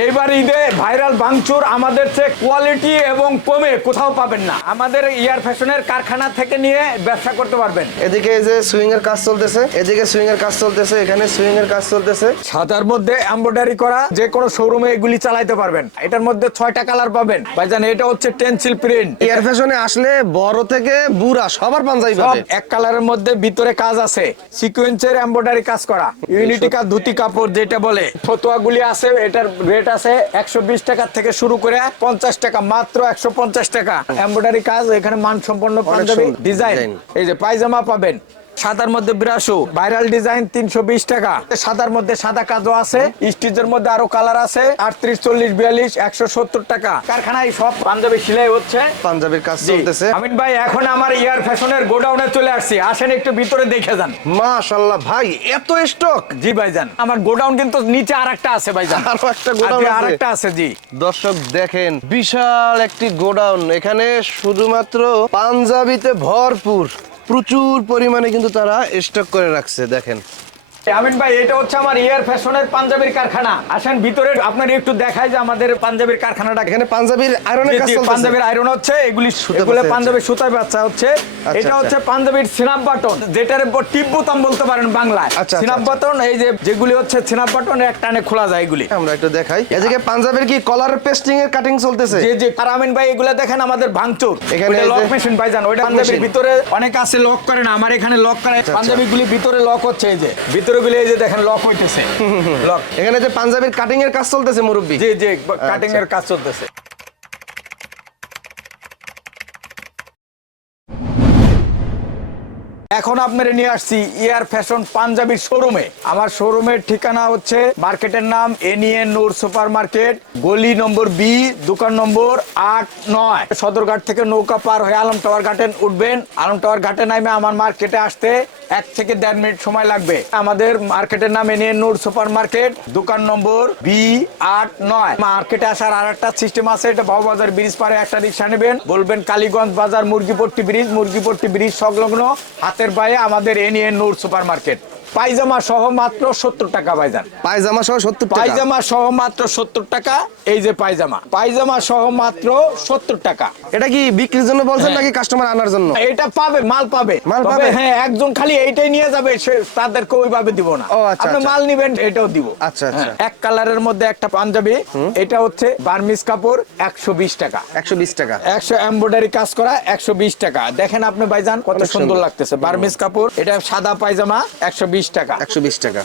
এইবার ঈদে ভাইরাল বাংচুর আমাদের চেয়ে কোয়ালিটি এবং কমে কোথাও পাবেন না। আমাদের ইয়ার ফ্যাশনের কারখানা থেকে নিয়ে ব্যবসা করতে পারবেন। এদিকে এই যে সুইং এর কাজ চলতেছে এদিকে সুইং এর কাজ চলতেছে এখানে সুইং এর কাজ চলতেছে। সাদার মধ্যে এমব্রয়ডারি করা যে কোনো শোরুমে এগুলি চালাইতে পারবেন। এটার মধ্যে ছয়টা কালার পাবেন। ভাই ভাইজান এটা হচ্ছে টেন্সিল প্রিন্ট এয়ার ফ্যাশনে আসলে বড় থেকে বুড়া সবার পাঞ্জাবি সব পাবে। এক কালারের মধ্যে ভিতরে কাজ আছে। সিকোয়েন্সের এমব্রয়ডারি কাজ করা। ইউনিটি কাজ ধুতি কাপড় যেটা বলে। ফতোয়াগুলি আছে এটার রেট আছে একশো বিশ টাকা থেকে শুরু করে পঞ্চাশ টাকা মাত্র একশো পঞ্চাশ টাকা। এমব্রয়ডারি কাজ এখানে মানসম্পন্ন পাঞ্জাবি ডিজাইন। এই যে পায়জামা পাবেন। সাদার মধ্যে বিরাশো ভাইরাল ডিজাইন তিনশো বিশ টাকা। সাদার মধ্যে সাদা কাজও আছে। স্টিচের মধ্যে আরও কালার আছে। আটত্রিশ চল্লিশ বিয়াল্লিশ একশো সত্তর টাকা। কারখানায় সব পাঞ্জাবি সেলাই হচ্ছে। পাঞ্জাবির কাজ চলতেছে। আমিন ভাই এখন আমার ইয়ার ফ্যাশনের গোডাউনে চলে আসছি। আসেন একটু ভিতরে দেখে যান। মাশাআল্লাহ ভাই এত স্টক জি ভাইজান। আমার গোডাউন কিন্তু নিচে আরেকটা আছে ভাইজান। আরও একটা গোডাউন আর আছে। একটা আছে জি। দর্শক দেখেন বিশাল একটি গোডাউন। এখানে শুধুমাত্র পাঞ্জাবিতে ভরপুর। প্রচুর পরিমাণে কিন্তু তারা স্টক করে রাখছে দেখেন। আমিন ভাই এটা হচ্ছে আমার ইয়ার ফ্যাশনের পাঞ্জাবির কারখানা। আসেন ভিতরে আপনার একটু দেখায় যে আমাদের পাঞ্জাবির কারখানাটা এখানে পাঞ্জাবির আয়রনের কাজ জি, পাঞ্জাবির আয়রন হচ্ছে এগুলি এগুলো পাঞ্জাবির সুতার বাচ্চা হচ্ছে। এটা আচ্ছা। হচ্ছে পাঞ্জাবির সিনাপ বাটন যেটার উপর টিপ বোতাম বলতে পারেন বাংলায়। আচ্ছা, সিনাপ আচ্ছা। বাটন এই যে যেগুলি হচ্ছে সিনাপ বাটন এক টানে খোলা যায় এগুলি। আমরা একটু দেখাই। এদিকে পাঞ্জাবের কি কলার পেস্টিং এর কাটিং চলতেছে? জি জি। আর আমিন ভাই এগুলা দেখেন আমাদের ভাঙচুর। এখানে যে- লক মেশিন ভাইজান ওইটা পাঞ্জাবির ভিতরে অনেক আছে লক করে না। আমার এখানে লক করে আচ্ছা। ভিতরে লক হচ্ছে এই যে। ভিতরে গুলি এই যে দেখেন লক হইতেছে। লক এখানে যে পাঞ্জাবির কাটিং এর কাজ চলতেছে মুরব্বী? জি জি কাটিং এর কাজ চলতেছে। এখন আপনারা নিয়ে আসছি ইয়ার ফ্যাশন পাঞ্জাবির শোরুমে। আমার শোরুমের ঠিকানা হচ্ছে মার্কেটের নাম এনিএন নূর সুপার মার্কেট গলি নম্বর বি দোকান নম্বর আট নয়। সদরঘাট থেকে নৌকা পার হয়ে আলম টাওয়ার ঘাটে উঠবেন। আলম টাওয়ার ঘাটে নামে আমার মার্কেটে আসতে এক থেকে দেড় মিনিট সময় লাগবে। আমাদের মার্কেটের নাম এনে নূর সুপার মার্কেট দোকান নম্বর বি আট নয়। মার্কেটে আসার আর একটা সিস্টেম আছে, এটা বাবুবাজার ব্রিজ পারে একটা রিক্সা নেবেন। বলবেন কালীগঞ্জ বাজার মুরগিপট্টি ব্রিজ মুরগিপট্টি ব্রিজ সংলগ্ন, হাতের পায়ে আমাদের এনিএন নূর সুপার মার্কেট পায়জামা সহ মাত্র সত্তর টাকা ভাইজান। পায়জামা সহ সত্তর টাকা? পায়জামা সহ মাত্র সত্তর টাকা এই যে পায়জামা। পায়জামা সহ মাত্র সত্তর টাকা। এটা কি বিক্রির জন্য বলছেন হ্যাঁ। নাকি কাস্টমার আনার জন্য? এটা পাবে মাল পাবে। মাল পাবে? হ্যাঁ একজন খালি এইটাই নিয়ে যাবে সে তাদেরকে ওইভাবে দিব না। আচ্ছা, আপনি আচ্ছা। মাল নিবেন এটাও দিব। আচ্ছা, আচ্ছা। হ্যাঁ, এক কালারের মধ্যে একটা পাঞ্জাবি এটা হচ্ছে বার্মিস কাপড় একশো বিশ টাকা। একশো বিশ টাকা। একশো এমব্রয়ডারি কাজ করা একশো বিশ টাকা। দেখেন আপনি ভাইজান কত সুন্দর সুন্দর। লাগতেছে। বার্মিস কাপড় এটা সাদা পায়জামা একশো বিশ টাকা। একশো বিশ টাকা।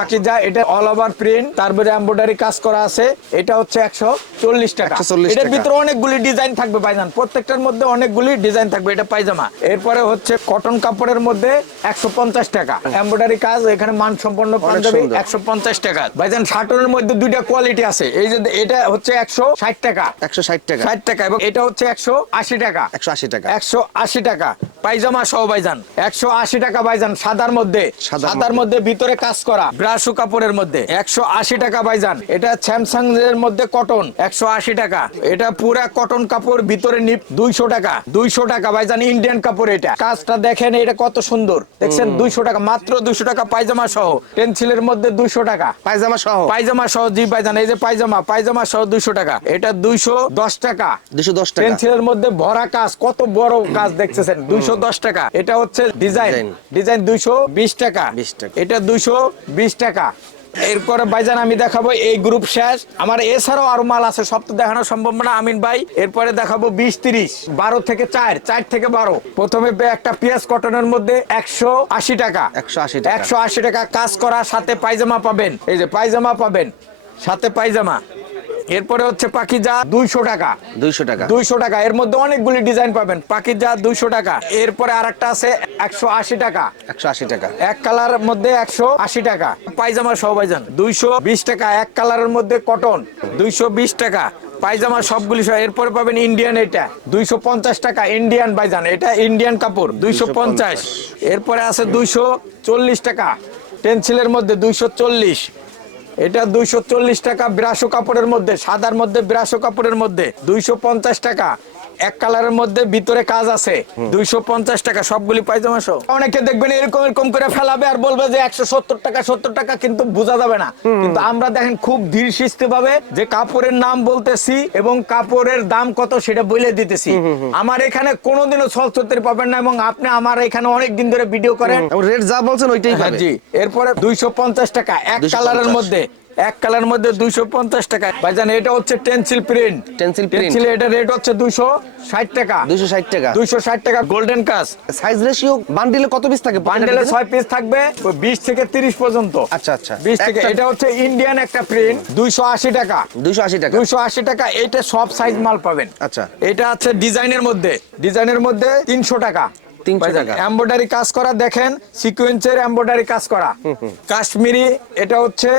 পাকিজা। এটা অল ওভার প্রিন্ট তারপরে এমব্রয়ডারি কাজ করা আছে এটা হচ্ছে একশো চল্লিশ টাকা। 140 এটার। ভিতরে অনেকগুলি ডিজাইন থাকবে পায়জান প্রত্যেকটার মধ্যে অনেকগুলি ডিজাইন থাকবে এটা পায়জামা। এরপরে হচ্ছে কটন কাপড়ের মধ্যে একশো পঞ্চাশ টাকা। এমব্রয়ডারি কাজ এখানে মানসম্পন্ন পাঞ্জাবি। একশো পঞ্চাশ টাকা। ভাইজান শার্টের মধ্যে দুইটা কোয়ালিটি আছে। এই যে এটা হচ্ছে একশো ষাট টাকা। একশো ষাট টাকা। ষাট টাকা। এবং এটা হচ্ছে একশো আশি টাকা। একশো আশি টাকা। একশো আশি টাকা। পায়জামা সহ ভাইজান। একশো আশি টাকা ভাইজান সাদার মধ্যে। সাদার মধ্যে। ভিতরে কাজ করা। ব্রাশু কাপড়ের মধ্যে। একশো আশি টাকা ভাইজান। এটা স্যামসাং এর মধ্যে কটন। একশো আশি টাকা। এটা পুরা কটন কাপড় ভিতরে নিপ দুইশো টাকা। দুইশো টাকা ভাইজান ইন্ডিয়ান কাপড় এটা। কাজটা দেখেন এটা কত সুন্দর। দেখছেন দুইশো টাকা মাত্র দুইশো টাকা পায়জামা সহ। পেন্সিলের মধ্যে দুইশো টাকা। পায়জামা সহ। পায়জামা সহ জি ভাইজান এই যে পায়জামা পায়জামা সহ দুইশো টাকা। এটা দুইশো দশ টাকা। দুইশো দশ টাকা। পেন্সিলের মধ্যে ভরা কাজ কত বড় কাজ দেখতেছেন। দুইশো দশ টাকা। এটা হচ্ছে ডিজাইন। ডিজাইন। ডিজাইন দুইশো বিশ টাকা। এটা দুইশো বিশ টাকা। এরপরে ভাইজান আমি দেখাবো এই গ্রুপ শেষ। আমার এছাড়াও আরও মাল আছে সব তো দেখানো সম্ভব না আমিন ভাই। এরপরে দেখাবো বিশ তিরিশ। বারো থেকে চার চার থেকে বারো। প্রথমে একটা পিয়াজ কটনের মধ্যে একশো আশি টাকা। 180 টাকা। একশো আশি টাকা কাজ করা সাথে পায়জামা পাবেন। এই যে পায়জামা পাবেন সাথে পায়জামা। এরপরে হচ্ছে পাকিজা দুইশো টাকা। দুইশো টাকা। দুইশো টাকা। এর মধ্যে অনেকগুলি ডিজাইন পাবেন। পাকিজা দুইশো টাকা। এরপরে আর একটা আছে একশো আশি টাকা। একশো আশি টাকা। এক কালার মধ্যে একশো আশি টাকা। পায়জামা সহ ভাইজান দুইশো বিশ টাকা। এক কালারের মধ্যে কটন। দুইশো বিশ টাকা। পায়জামা সবগুলি সহ। এরপরে পাবেন ইন্ডিয়ান এটা। দুইশো পঞ্চাশ টাকা ইন্ডিয়ান বাইজান এটা ইন্ডিয়ান কাপড়। দুইশো পঞ্চাশ। এরপরে আছে দুইশো চল্লিশ টাকা। পেন্সিলের মধ্যে দুইশো চল্লিশ। এটা দুইশো চল্লিশ টাকা বিরাশো কাপড়ের মধ্যে, সাদার মধ্যে বিরাশো কাপড়ের মধ্যে, দুইশো পঞ্চাশ টাকা। এক কালারের মধ্যে ভিতরে কাজ আছে। দুইশো পঞ্চাশ টাকা সবগুলি পায়জামা সহ অনেকে দেখবেন এরকম এরকম করে ফেলাবে আর বলবে যে একশো সত্তর টাকা সত্তর টাকা কিন্তু বোঝা যাবে না। কিন্তু আমরা দেখেন খুব ধীর সিস্তে ভাবে যে কাপড়ের নাম বলতেছি এবং কাপড়ের দাম কত সেটা বলে দিতেছি। আমার এখানে কোনোদিনও সলসত্তর পাবেন না এবং আপনি আমার এখানে অনেক দিন ধরে ভিডিও করেন। রেট যা বলছেন ওইটাই হ্যাঁ জি। এরপরে দুইশো পঞ্চাশ টাকা এক কালারের মধ্যে। এক কালার মধ্যে দুইশো পঞ্চাশ টাকা। ভাইজান এটা হচ্ছে টেন্সিল প্রিন্ট। print। টেন্সিল এটা রেট হচ্ছে দুইশো ষাট টাকা। দুইশো ষাট টাকা। দুইশো ষাট টাকা গোল্ডেন কাজ। সাইজ রেশিও বান্ডিলে কত পিস থাকে বান্ডিলে ছয় পিস থাকবে বিশ থেকে তিরিশ পর্যন্ত। আচ্ছা, আচ্ছা। বিশ থেকে এটা হচ্ছে ইন্ডিয়ান একটা প্রিন্ট দুইশো আশি টাকা। দুইশো আশি টাকা। দুইশো আশি টাকা এটা সব সাইজ মাল পাবেন। আচ্ছা। এটা আছে ডিজাইনের মধ্যে। ডিজাইনের মধ্যে তিনশো টাকা। 300 টাকা। এম্বয়ডারি কাজ করা দেখেন সিকুয়েন্সের এম্বয়ডারি কাজ করা। কাশ্মীরি এটা হচ্ছে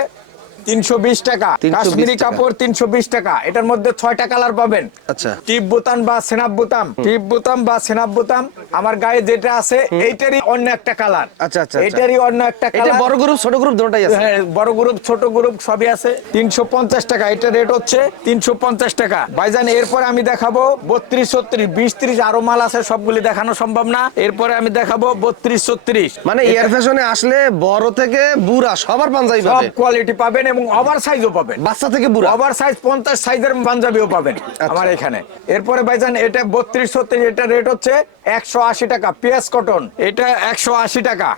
তিনশো বিশ টাকা। কাশ্মীরি কাপড় তিনশো বিশ টাকা। এটার মধ্যে ছয়টা কালার পাবেন। আচ্ছা। টিপ বোতাম বা সেনাপ বোতাম। টিপ বোতাম বা সেনাপ বোতাম। আমার গায়ে যেটা আছে এইটারই অন্য একটা কালার। আচ্ছা, আচ্ছা, আচ্ছা। এইটারই অন্য একটা এটা কালার। বড় গ্রুপ ছোট গ্রুপ দুটোটাই আছে? হ্যাঁ বড় গ্রুপ ছোট গ্রুপ সবই আছে। তিনশো পঞ্চাশ টাকা। এটা রেট হচ্ছে তিনশো পঞ্চাশ টাকা। ভাইজান এরপরে আমি দেখাবো বত্রিশ ছত্রিশ বিশ ত্রিশ আরও মাল আছে সবগুলি দেখানো সম্ভব না। এরপরে আমি দেখাবো বত্রিশ ছত্রিশ। মানে এয়ার ফ্যাশনে আসলে বড় থেকে বুড়া সবার পাঞ্জাবি সব কোয়ালিটি পাবেন এবং ওভার সাইজও পাবেন। বাচ্চা থেকে বুড়া? ওভার সাইজ পঞ্চাশ সাইজের পাঞ্জাবিও পাবেন আমার এখানে। এরপরে ভাইজান এটা বত্রিশ ছত্রিশ এটা রেট হচ্ছে একশো আশি টাকা। পিয়াজ কটন এটা একশো আশি টাকা।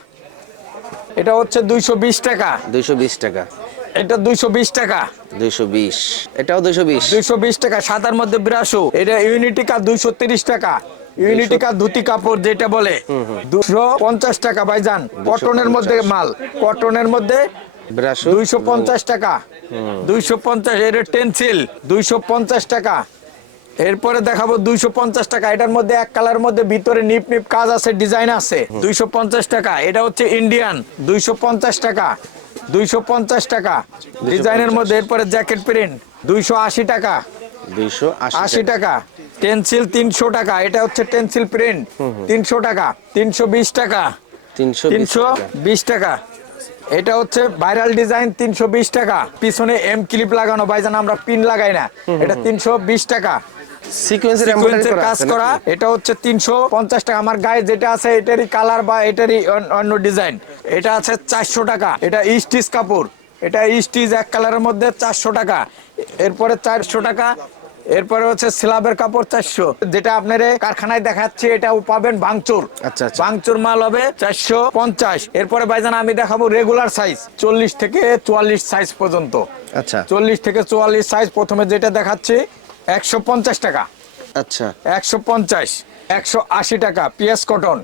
এটা হচ্ছে দুইশো বিশ টাকা। দুইশো বিশ টাকা। এটা দুইশো বিশ টাকা। দুইশো বিশ। এটাও দুইশো বিশ। দুইশো বিশ টাকা। সাদার মধ্যে বিরাশো এটা ইউনিটিকা দুইশো তিরিশ টাকা। ইউনিটিকা ধুতি কাপড় যেটা বলে। দুশো পঞ্চাশ টাকা ভাইজান। কটনের মধ্যে মাল। কটনের মধ্যে দুইশো পঞ্চাশ টাকা। দুইশো পঞ্চাশ টেন্সিল দুইশো পঞ্চাশ টাকা। এরপরে দেখাবো দুইশো পঞ্চাশ টাকা। এটার মধ্যে এক কালার মধ্যে ভিতরে নিপ নিপ কাজ আছে ডিজাইন আছে। দুইশো পঞ্চাশ টাকা। এটা হচ্ছে ইন্ডিয়ান দুইশো পঞ্চাশ টাকা। দুইশো পঞ্চাশ টাকা। ডিজাইনের মধ্যে এরপরে জ্যাকেট প্রিন্ট দুইশো আশি টাকা। দুইশো আশি টাকা। টেন্সিল তিনশো টাকা। এটা হচ্ছে টেন্সিল প্রিন্ট তিনশো টাকা। তিনশো বিশ টাকা। তিনশো বিশ টাকা। এটা হচ্ছে ভাইরাল ডিজাইন তিনশো বিশ টাকা। পিছনে এম ক্লিপ লাগানো ভাইজান আমরা পিন লাগাই না। এটা তিনশো বিশ টাকা। সিকোয়েন্সের কাজ করা এটা হচ্ছে তিনশো পঞ্চাশ টাকা। আমার গায়ে যেটা আছে এটারই কালার বা এটারই অন- অন্য ডিজাইন এটা আছে চারশো টাকা। এটা স্টিচ কাপড়। এটা স্টিচ এক কালারের মধ্যে চারশো টাকা। এরপরে চারশো টাকা। এরপরে হচ্ছে স্ল্যাবের কাপড় চারশো। যেটা আপনার কারখানায় দেখাচ্ছে এটাও পাবেন ভাঙচুর আচ্ছা, আচ্ছা। ভাঙচুর মাল হবে চারশো পঞ্চাশ। এরপরে ভাইজান আমি দেখাবো রেগুলার সাইজ চল্লিশ থেকে চুয়াল্লিশ সাইজ পর্যন্ত। আচ্ছা। চল্লিশ থেকে চুয়াল্লিশ সাইজ প্রথমে যেটা দেখাচ্ছি একশো পঞ্চাশ টাকা। আচ্ছা। একশো পঞ্চাশ। একশো আশি টাকা পিএস কটন।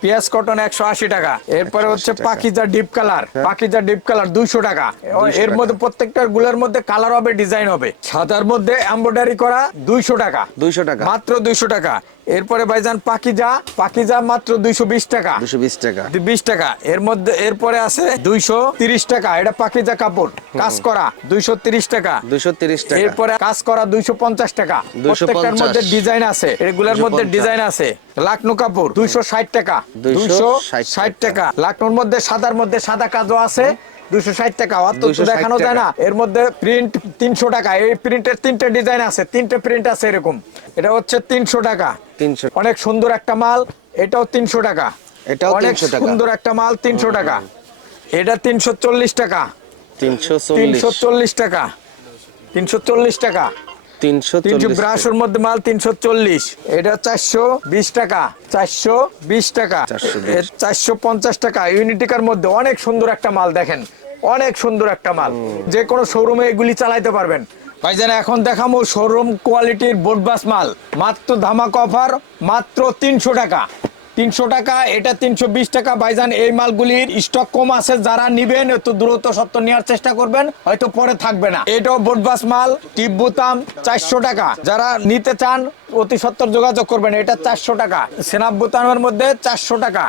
পিএস কটন একশো আশি টাকা। এরপরে হচ্ছে 180 টাকা। Pakiza deep colour Pakiza deep colour দুইশো টাকা। এর মধ্যে প্রত্যেকটা গুলোর মধ্যে কালার হবে ডিজাইন হবে। সাদার মধ্যে এমব্রয়ডারি করা দুইশো টাকা। 200 টাকা। মাত্র দুইশো টাকা। এরপরে ভাইজান পাকিজা পাকিজা মাত্র দুইশো বিশ টাকা। দুশো বিশ টাকা। বিশ টাকা। এর মধ্যে এরপরে আছে দুইশো তিরিশ টাকা। এটা পাকিজা কাপড়। কাজ করা দুইশো তিরিশ টাকা। দুশো তিরিশ টাকা। এরপরে কাজ করা দুইশো পঞ্চাশ টাকা। 250 প্রত্যেকটার মধ্যে ডিজাইন আছে। এগুলোর মধ্যে ডিজাইন আছে। লাকনো কাপড় দুইশো ষাট টাকা। 260 দুইশো ষাট টাকা। লাকনোর মধ্যে সাদার মধ্যে সাদা কাজও আছে। দুইশো ষাট টাকা। অত তো 260 দেখানো যায় না। এর মধ্যে প্রিন্ট তিনশো টাকা। এই প্রিন্টের তিনটে ডিজাইন আছে। তিনটে প্রিন্ট আছে এরকম। এটা হচ্ছে তিনশো টাকা। তিনশো অনেক সুন্দর একটা মাল এটাও তিনশো টাকা। এটাও অনেক 300 টাকা। সুন্দর একটা মাল তিনশো টাকা। এটা তিনশো চল্লিশ টাকা। তিনশো চল্লিশ। টাকা। তিনশো চল্লিশ টাকা। তিনশো তিনশো ব্রাশের মধ্যে মাল তিনশো চল্লিশ। এটা চারশো বিশ টাকা। চারশো বিশ টাকা। 420 চারশো পঞ্চাশ টাকা। ইউনিটিকার মধ্যে অনেক সুন্দর একটা মাল দেখেন। অনেক সুন্দর একটা মাল। যে কোনো শোরুমে এগুলি চালাইতে পারবেন। ভাইজান, এখন দেখাবো শোরুম কোয়ালিটির বোটবাস মাল। মাত্র ধামাক অফার মাত্র তিনশো টাকা। তিনশো টাকা, এটা তিনশো বিশ টাকা। ভাইজান, এই মালগুলির স্টক কম আছে, যারা নিবেন, একটু দ্রুত সত্য নেওয়ার চেষ্টা করবেন, হয়তো পরে থাকবে না। এটাও বোটবাস মাল টিপ বোতাম চারশো টাকা। যারা নিতে চান, অতি সত্তর যোগাযোগ করবেন, এটা চারশো টাকা। সেনাব বোতামের মধ্যে চারশো টাকা।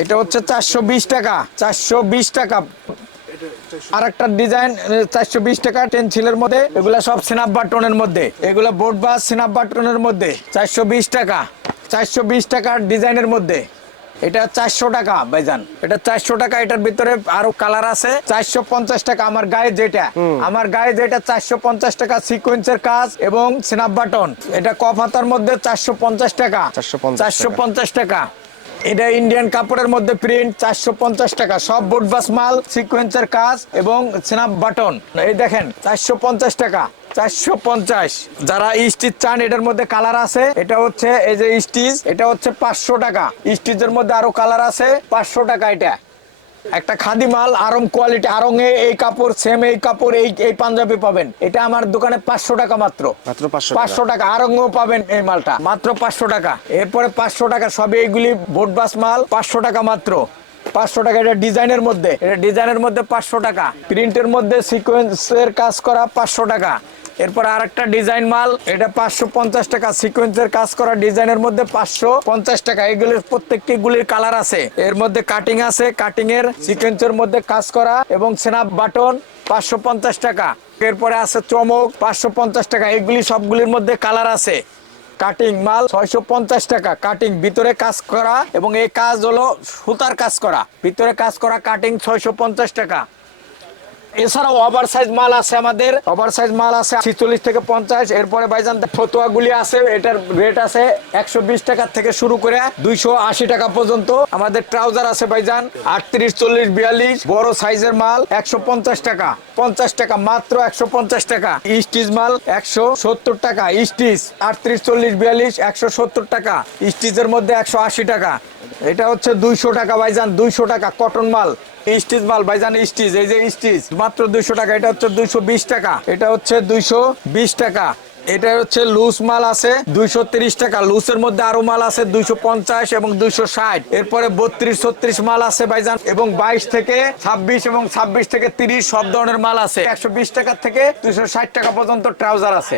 এটা হচ্ছে চারশো বিশ টাকা, চারশো বিশ টাকা। আর একটা ডিজাইন চারশো বিশ টাকা টেনসিলের মধ্যে। এগুলা সব সিনাপ বাটনের মধ্যে। এগুলা বোর্ড বাস সিনাপ বাটনের মধ্যে। চারশো বিশ টাকা। চারশো বিশ টাকার ডিজাইনের মধ্যে। এটা চারশো টাকা ভাইজান। এটা চারশো টাকা এটার ভিতরে আরও কালার আছে। চারশো পঞ্চাশ টাকা আমার গায়ে যেটা। আমার গায়ে যেটা চারশো পঞ্চাশ টাকা সিকোয়েন্সের কাজ এবং স্ন্যাপ বাটন এটা কফ হাতার মধ্যে চারশো পঞ্চাশ টাকা। 450 চারশো পঞ্চাশ টাকা। এটা ইন্ডিয়ান কাপড়ের মধ্যে প্রিন্ট চারশো পঞ্চাশ টাকা। সব বোটবাস মাল সিকোয়েন্সের কাজ এবং স্ন্যাপ বাটন এই দেখেন, চারশো পঞ্চাশ টাকা, চারশো পঞ্চাশ। যারা স্টিচ চান, এটার মধ্যে কালার আছে, এটা হচ্ছে এই যে স্টিচ এটা হচ্ছে পাঁচশো টাকা। স্টিচের মধ্যে আরও কালার আছে, পাঁচশো টাকা এটা। একটা খাদি মাল আরম কোয়ালিটি আরং এ এই কাপড় সেম এই কাপড় এই এই পাঞ্জাবি পাবেন। এটা আমার দোকানে পাঁচশো টাকা মাত্র। মাত্র 500 টাকা। পাঁচশো টাকা আরঙ্গও পাবেন এই মালটা। মাত্র পাঁচশো টাকা। এরপরে পাঁচশো টাকা সবে এইগুলি বোটবাস মাল পাঁচশো টাকা মাত্র। পাঁচশো টাকা এটা ডিজাইনের মধ্যে। এটা ডিজাইনের মধ্যে পাঁচশো টাকা। প্রিন্টের মধ্যে সিকোয়েন্সের কাজ করা পাঁচশো টাকা। এরপর আরেকটা ডিজাইন মাল, এটা পাঁচশো পঞ্চাশ টাকা। সিকোয়েন্সের কাজ করা ডিজাইনের মধ্যে পাঁচশো পঞ্চাশ টাকা। এগুলির প্রত্যেকটি গুলির কালার আছে। এর মধ্যে কাটিং আছে কাটিং এর সিকোয়েন্সের মধ্যে কাজ করা এবং স্ন্যাপ বাটন পাঁচশো পঞ্চাশ টাকা। এরপরে আছে চমক, পাঁচশো পঞ্চাশ টাকা। এগুলি সবগুলির মধ্যে কালার আছে। কাটিং মাল ছয়শো পঞ্চাশ টাকা। কাটিং ভিতরে কাজ করা এবং এই কাজ হলো সুতার কাজ করা। ভিতরে কাজ করা কাটিং ছয়শো পঞ্চাশ টাকা। এছাড়াও ওভার সাইজ মাল আছে আমাদের। ওভার সাইজ মাল আছে ছিচল্লিশ থেকে পঞ্চাশ। এরপরে ভাইজান ফতুয়া গুলি আছে, এটার রেট আছে একশো বিশ টাকা থেকে শুরু করে দুইশো আশি টাকা পর্যন্ত। আমাদের ট্রাউজার আছে ভাইজান, আটত্রিশ, চল্লিশ, বিয়াল্লিশ। বড় সাইজের মাল একশো পঞ্চাশ টাকা। পঞ্চাশ টাকা মাত্র একশো পঞ্চাশ টাকা। স্টিচ মাল একশো সত্তর টাকা। স্টিচ আটত্রিশ, চল্লিশ, বিয়াল্লিশ একশো সত্তর টাকা। স্টিচের মধ্যে একশো আশি টাকা। এটা হচ্ছে দুইশো টাকা ভাইজান, দুইশো টাকা কটন মাল। স্টিচ মাল ভাইজান স্টিচ, এই যে স্টিচ, মাত্র দুইশো টাকা, এটা হচ্ছে দুইশো বিশ টাকা, এটা হচ্ছে দুইশো বিশ টাকা, এটা হচ্ছে লুজ মাল আছে দুইশো টাকা, লুজের মধ্যে আরও মাল আছে দুইশো পঞ্চাশ এবং দুইশো ষাট, এরপরে বত্রিশ ছত্রিশ মাল আছে ভাইজান, এবং বাইশ থেকে ছাব্বিশ এবং ছাব্বিশ থেকে তিরিশ সব ধরনের মাল আছে, একশো বিশ টাকা থেকে দুইশো ষাট টাকা পর্যন্ত ট্রাউজার আছে।